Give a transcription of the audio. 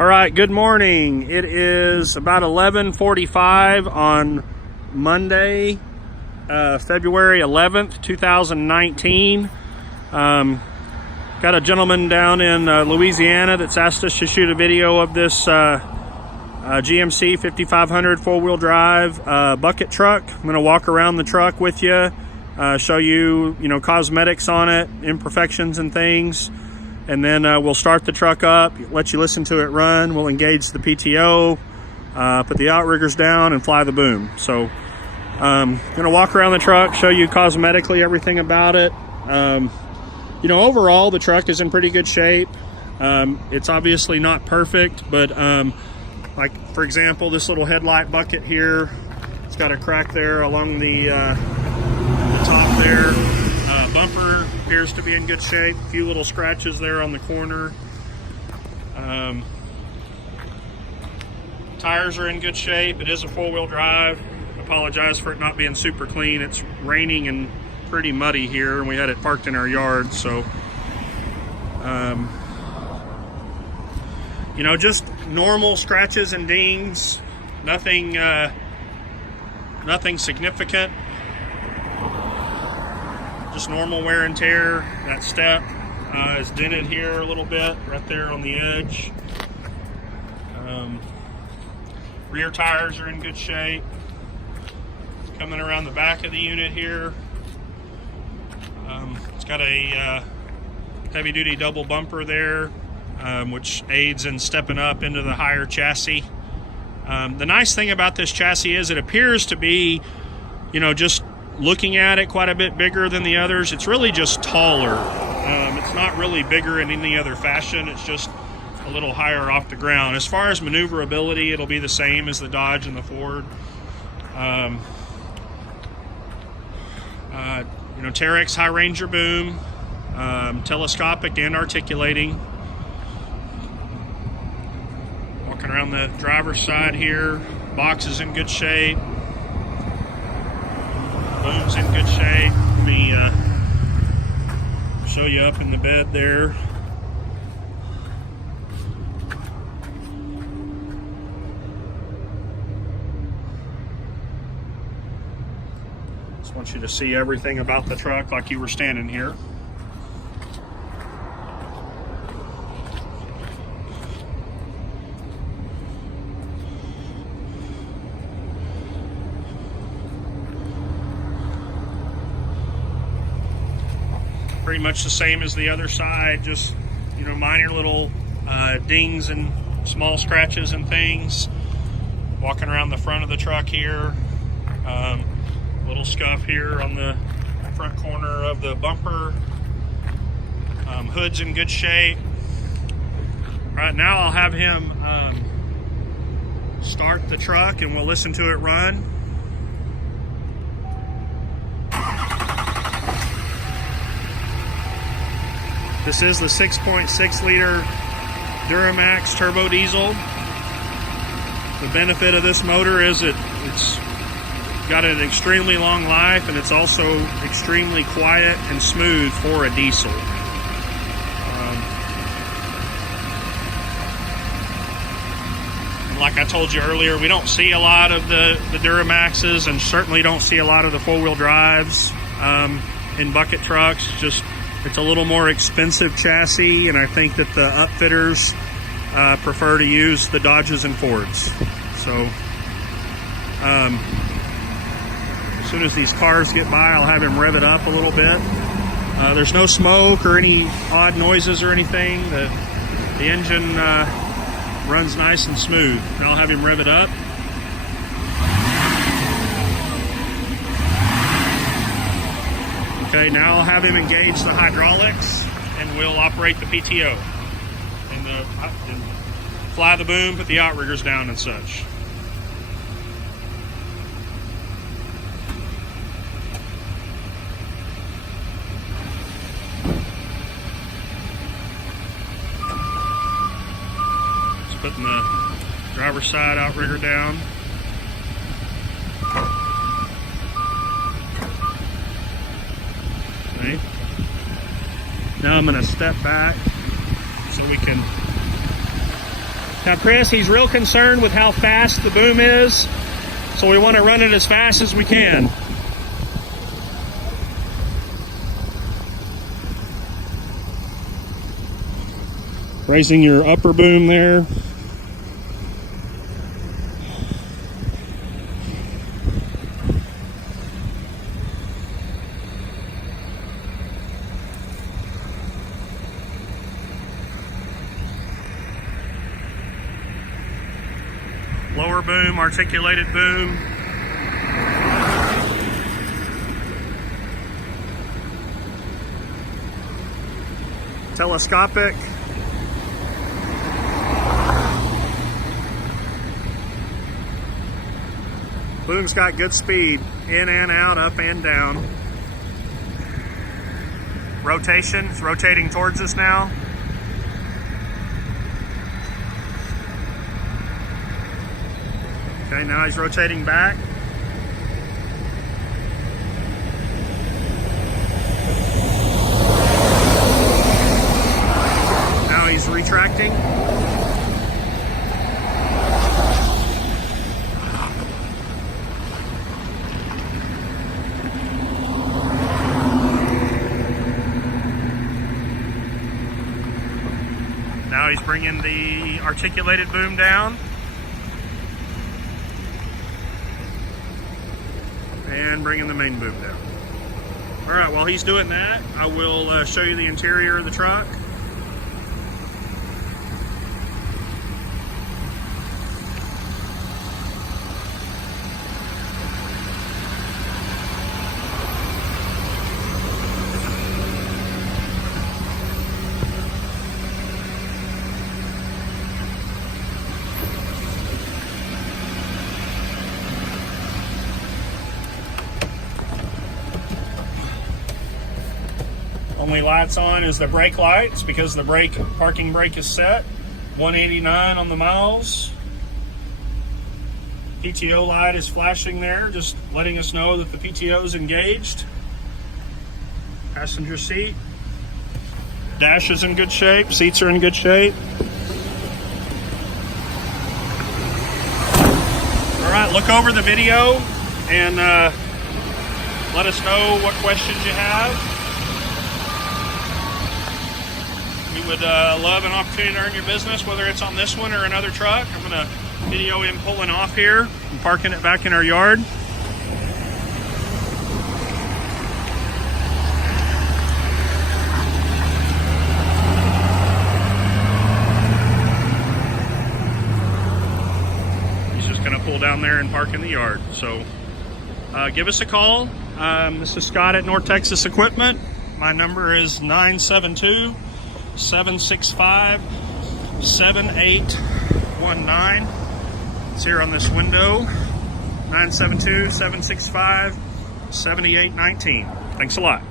All right, good morning. It is about 11:45 on Monday, February 11th, 2019. Got a gentleman down in Louisiana that's asked us to shoot a video of this GMC 5500 four-wheel drive bucket truck. I'm going to walk around the truck with you, show you, cosmetics on it, imperfections and things. And then we'll start the truck up, let you listen to it run. We'll engage the PTO, put the outriggers down, and fly the boom. So I'm going to walk around the truck, show you cosmetically everything about it. Overall, the truck is in pretty good shape. It's obviously not perfect, but like, for example, this little headlight bucket here, it's got a crack there along the top there. Bumper appears to be in good shape. A few little scratches there on the corner. Tires are in good shape. It is a four-wheel drive. Apologize for it not being super clean. It's raining and pretty muddy here, and we had it parked in our yard, so just normal scratches and dings. Nothing significant. Just normal wear and tear. That step is dented here a little bit, right there on the edge. Rear tires are in good shape. Coming around the back of the unit here, it's got a heavy-duty double bumper there, which aids in stepping up into the higher chassis. The nice thing about this chassis is it appears to be, just looking at it, quite a bit bigger than the others. It's really just taller. It's not really bigger in any other fashion. It's just a little higher off the ground. As far as maneuverability, it'll be the same as the Dodge and the Ford. Terex High Ranger boom, telescopic and articulating. Walking around the driver's side here, box is in good shape. Boom's in good shape. Let me show you up in the bed there. Just want you to see everything about the truck like you were standing here. Pretty much the same as the other side, just minor little dings and small scratches and things. Walking around the front of the truck here, little scuff here on the front corner of the bumper. Hood's in good shape. Right now I'll have him start the truck and we'll listen to it run. This is the 6.6 liter Duramax turbo diesel. The benefit of this motor is it's got an extremely long life, and it's also extremely quiet and smooth for a diesel. Like I told you earlier, we don't see a lot of the Duramaxes, and certainly don't see a lot of the four-wheel drives in bucket trucks. It's a little more expensive chassis, and I think that the upfitters prefer to use the Dodges and Fords. So as soon as these cars get by, I'll have him rev it up a little bit. There's no smoke or any odd noises or anything. The engine runs nice and smooth. And I'll have him rev it up. Okay, now I'll have him engage the hydraulics, and we'll operate the PTO and fly the boom, put the outriggers down and such. Just putting the driver's side outrigger down. Okay. Now I'm going to step back so we can Now Chris, he's real concerned with how fast the boom is, so we want to run it as fast as we can. Raising your upper boom there. Lower boom, articulated boom. Telescopic. Boom's got good speed, in and out, up and down. Rotation, it's rotating towards us now. Okay, now he's rotating back. Now he's retracting. Now he's bringing the articulated boom down. And bringing the main boom down. All right, while he's doing that, I will show you the interior of the truck. Only lights on is the brake lights because the parking brake is set. 189 on the miles. PTO light is flashing there, just letting us know that the PTO is engaged. Passenger seat. Dash is in good shape. Seats are in good shape. All right, look over the video and let us know what questions you have. We would love an opportunity to earn your business, whether it's on this one or another truck. I'm going to video him pulling off here and parking it back in our yard. He's just going to pull down there and park in the yard. So give us a call. This is Scott at North Texas Equipment. My number is 972-765-7819. It's here on this window. 972-765-7819. Thanks a lot.